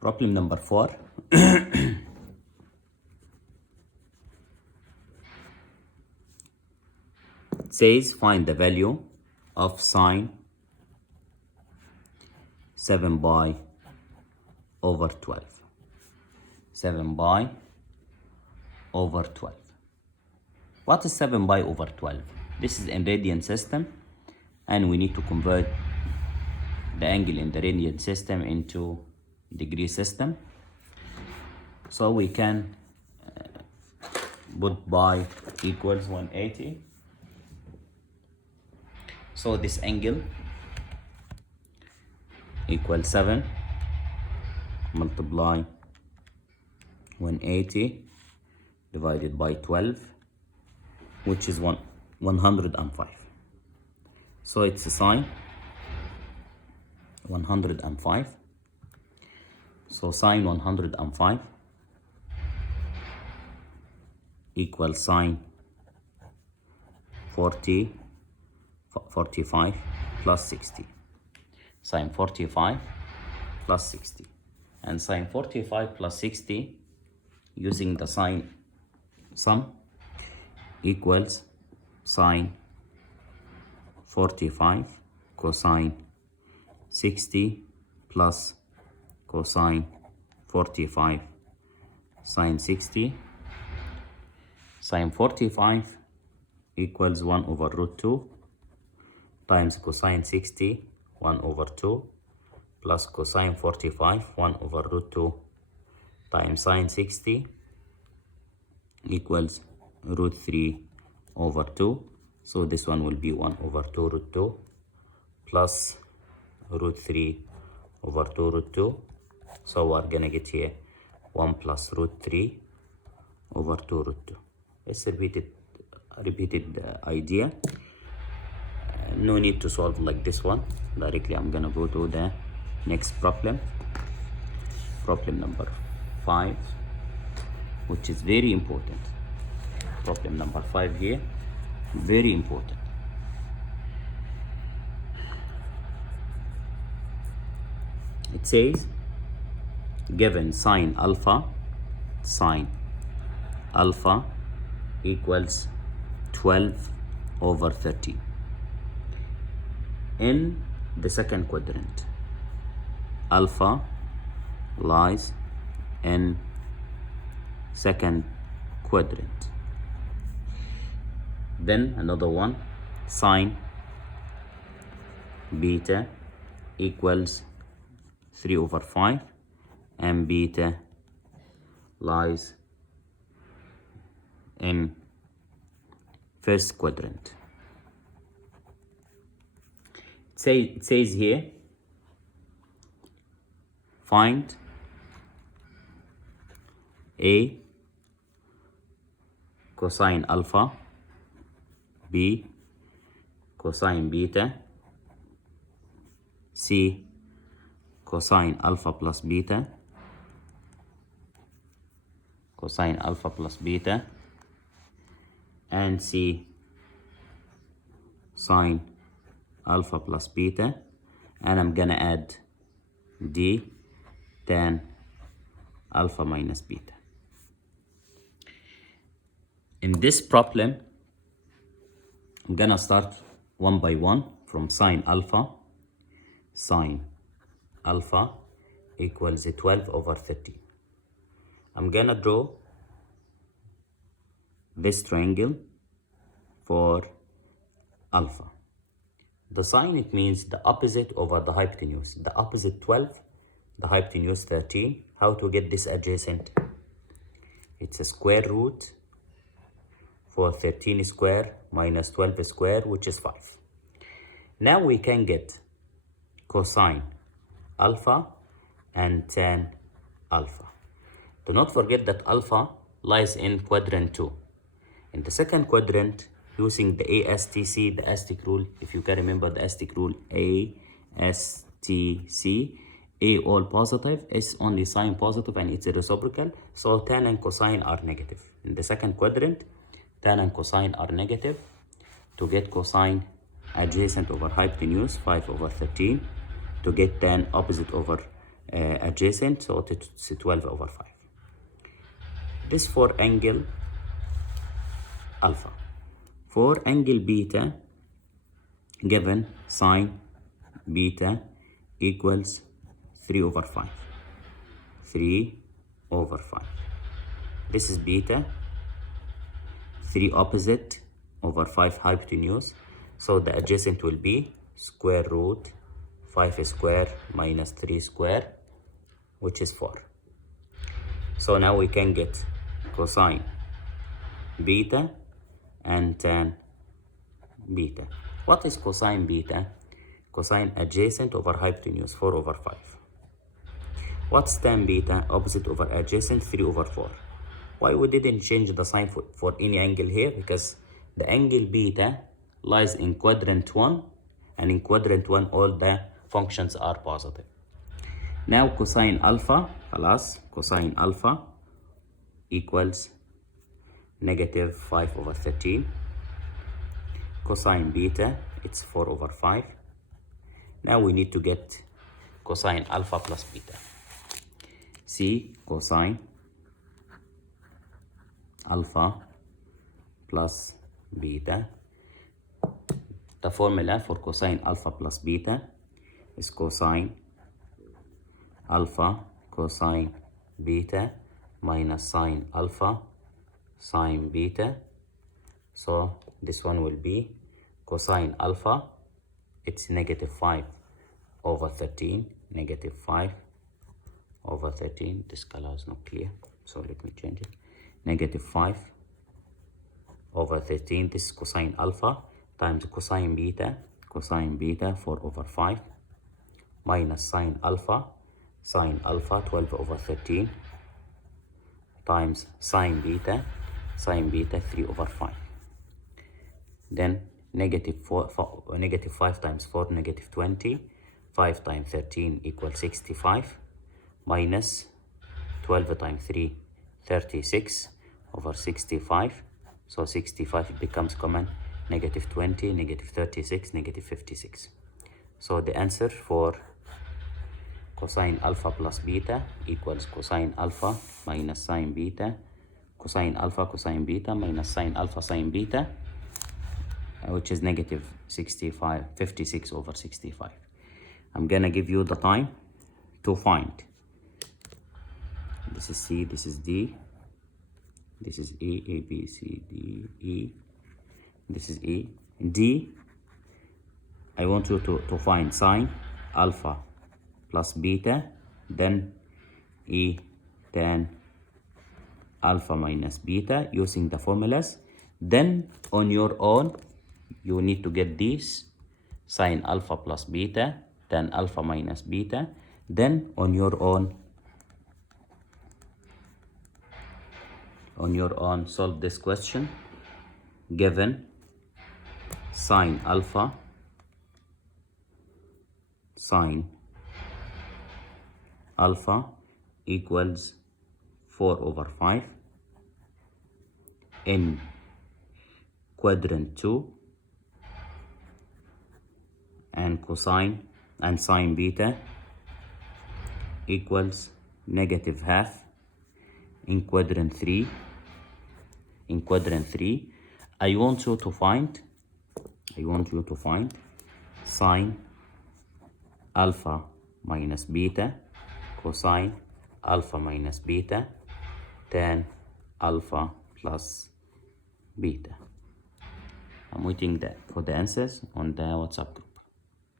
Problem number 4. It says find the value of sine 7 pi over 12. 7 pi over 12. What is 7 pi over 12? This is in radian system, and we need to convert the angle in the radian system into degree system. So we can put pi equals 180. So this angle equals 7 multiply 180 divided by 12, which is 105. So it's a sine 105. So sine 105 equals sine 45 plus 60. Sine 45 plus 60. And sine 45 plus 60 using the sine sum equals sine 45 cosine 60 plus cosine 45 sine 60. Sine 45 equals 1 over root 2 times cosine 60 1 over 2 plus cosine 45 1 over root 2 times sine 60 equals root 3 over 2. So this one will be 1 over 2 root 2 plus root 3 over 2 root 2. So we're gonna get here 1 plus root 3 over 2 root 2. It's a repeated idea. No need to solve like this one. Directly I'm gonna go to the next problem. Problem number 5, which is very important. Problem number 5 here, very important. It says given sine alpha equals 12 over 13 in the second quadrant. Alpha lies in second quadrant. Then another one, sine beta equals 3 over 5, and beta lies in first quadrant. It says here, find A cosine alpha, B cosine beta, C cosine alpha plus beta, cosine alpha plus beta, and C sine alpha plus beta, and I'm gonna add D tan alpha minus beta. In this problem, I'm gonna start one by one from sine alpha. Sine alpha equals 12 over 13. I'm gonna draw this triangle for alpha. The sine, it means the opposite over the hypotenuse. The opposite 12, the hypotenuse 13. How to get this adjacent? It's a square root for 13 square minus 12 square, which is 5. Now we can get cosine alpha and tan alpha. Do not forget that alpha lies in quadrant 2. In the second quadrant, using the ASTC, the asterisk rule, if you can remember the asterisk rule, ASTC, A all positive, S only sign positive, and it's a reciprocal. So tan and cosine are negative. In the second quadrant, tan and cosine are negative. To get cosine adjacent over hypotenuse, 5 over 13. To get tan opposite over adjacent, so it's 12 over 5. This for angle alpha. For angle beta, given sine beta equals 3 over 5. 3 over 5. This is beta. 3 opposite over 5 hypotenuse. So the adjacent will be square root 5 square minus 3 square, which is 4. So now we can get cosine beta and tan beta. What is cosine beta? Cosine adjacent over hypotenuse, 4 over 5. What's tan beta? Opposite over adjacent, 3 over 4. Why we didn't change the sign for any angle here? Because the angle beta lies in quadrant 1, and in quadrant 1 all the functions are positive. Now cosine alpha, cosine alpha equals negative 5 over 13. Cosine beta, it's 4 over 5. Now we need to get cosine alpha plus beta. See cosine alpha plus beta. The formula for cosine alpha plus beta is cosine alpha cosine beta minus sine alpha sine beta. So this one will be cosine alpha, it's negative 5 over 13, negative 5 over 13. This color is not clear, so let me change it. Negative 5 over 13, this is cosine alpha, times cosine beta 4 over 5, minus sine alpha 12 over 13, times sine beta 3 over 5. Then negative 5 times 4, negative 20, 5 times 13 equals 65, minus 12 times 3, 36 over 65. So 65 becomes common, negative 20, negative 36, negative 56. So the answer for cosine alpha plus beta equals cosine alpha minus sine beta, cosine alpha cosine beta minus sine alpha sine beta, which is negative 56 over 65. I'm gonna give you the time to find. This is C, this is D, this is E, A, B, C, D, E, this is E. D, I want you to find sine alpha plus beta, then E tan alpha minus beta using the formulas. Then on your own, you need to get this sine alpha plus beta, tan alpha minus beta. Then on your own solve this question. Given sine alpha equals 4 over 5 in quadrant 2, and cosine and sine beta equals negative half in quadrant 3. In quadrant 3, I want you to find sine alpha minus beta, cosine alpha minus beta, tan alpha plus beta. I'm waiting for the answers on the WhatsApp group.